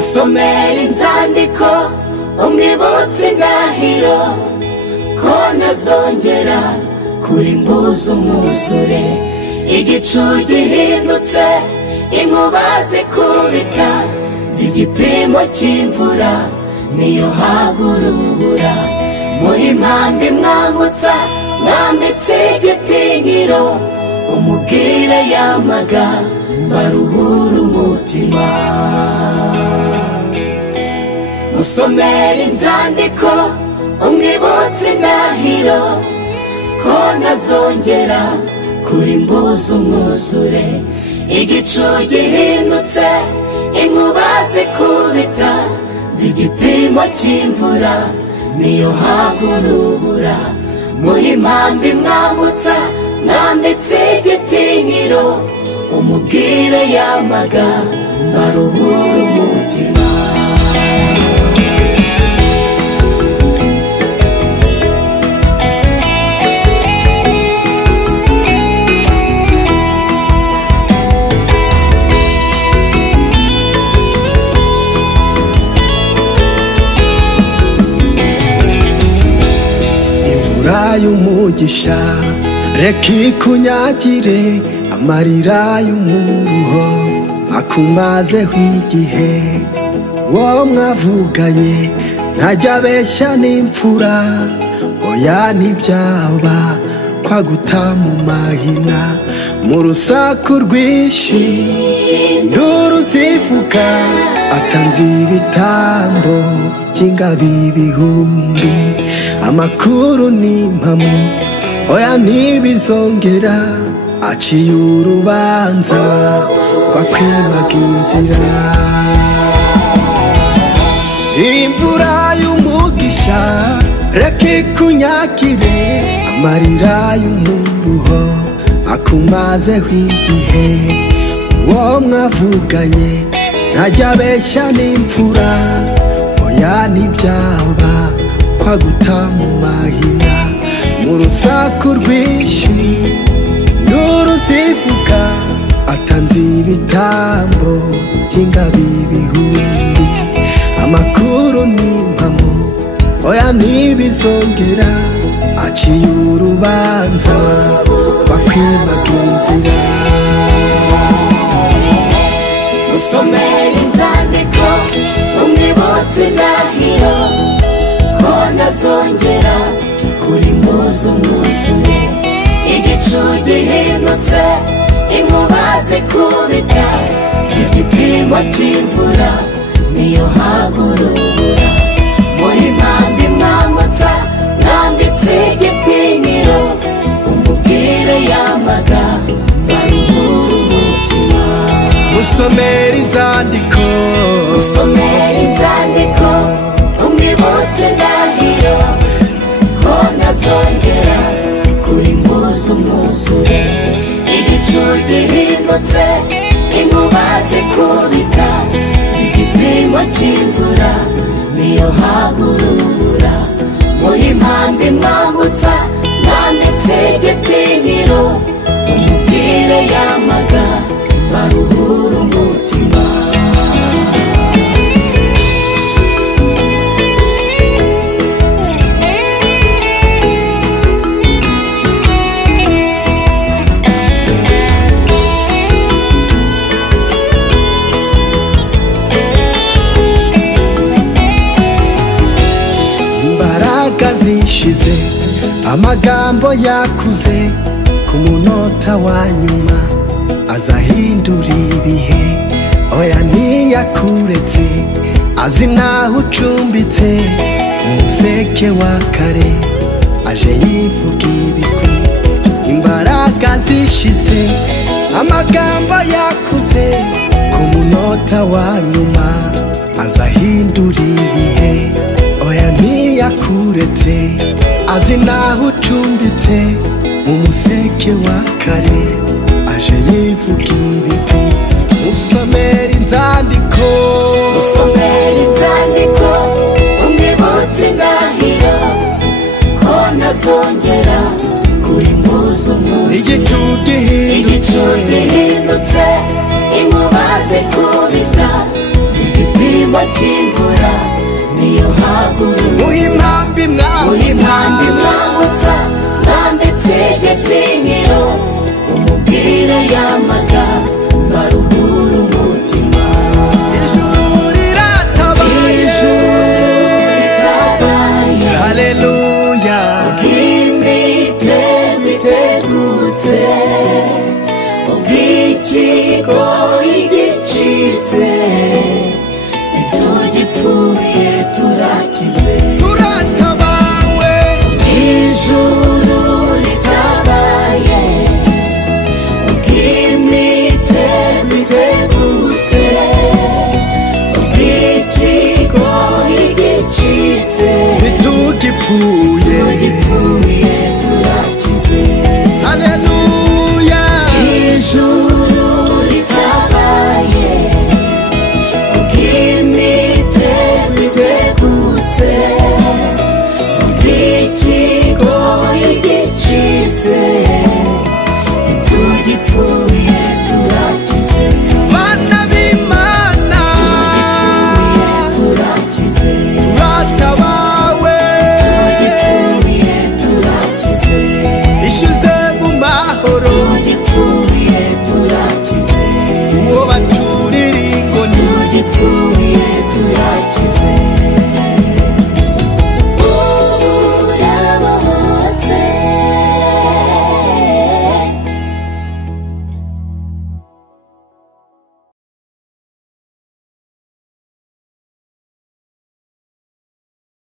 musomera inzandiko umwibutse indahiro ko ntazongera kurimbuza umwuzure igicu gihindutse inkuba zikubita z'igipimo cy'imvura niyo hagurubura muhe impambi mwambutsa mwambitse igitinyiro umubwire yamagambo aruhura umutima musomera inzandiko umwibutse indahiro ko ntazongera kurimbuza umwuzure igicu gihindutse inkuba zikubita z'igipimo cy'imvura niyo hagurubura muhe impambi mwambutsa mwambitse igitinyiro umubwire yamagambo aruhura umutima imvura y'umugisha reka ikunyagire amarira y'umuruho akumazeho igihe wo mwavuganye ntajya abeshya n'imfura oya ntibyaba kwaguta mu mahina mu rusaku rwinshi induru zivuga atanze ibitambo by'ingabo ibihumbi amakuru n'impamo oya ntibizongera aciye urubanza rwakwimaga inzira imvura y'umugisha reka ikunyagire amarira y'umuruho akumazeho igihe wo mwavuganye ntajya abeshya n'imfura oya ntibyaba kwaguta mu mahina mu rusaku rwinshi induru zivuga atanze ibitambo by'ingabo ibihumbi amakuru n'impamo oya ntibizongera aciye urubanza bakwimaga inzira musomera inzandiko umwibutse indahiro ko ntazongera kurimbuza umwuzure igicu gihindutse inkuba zikubita z'igipimo cy'imvura niyo hagurubura muhe impambi mwambutsa mwambitse igitinyiro umubwire yamagambo aruhura umutima musomera inzandiko umwibutse indahiro ko ntazongera kurimbuza umwuzure igicu gihindutse inkuba zikubita z'igipimo cy'imvura niyo hagurubura muhe impambi mwambutsa mwambitse igitinyiro umubwire yamagambo aruhura umutima zishize amagambo yakuze ku munota wa nyuma azahindura ibihe oya ntiyakuretse azi naho ucumbitse umuseke wa kare aje yivuga ibigwi imbaraga zishize amagambo yakuze ku munota wa nyuma azahindura ibihe oya ntiyakuretse azi naho ucumbitse umuseke wa kare aje yivuga ibigwi musomera inzandiko umwibutse indahiro ko ntazongera kurimbuza umwuzure igicu gihindutse inkuba zikubita z'igipimo cy'imvura niyo haguru muhimpambi mwambutsa mwambitse igitinyiro umubwire yamaga baruhura umutima ijuru ritabaye haleluya bwitegutse ubw'ikigoyi gicitse ntitugipfuye turakize turatabawe ijuru ritabaye ubw'imitegutse ubw'ikigoyi gicitse ntitugipfuye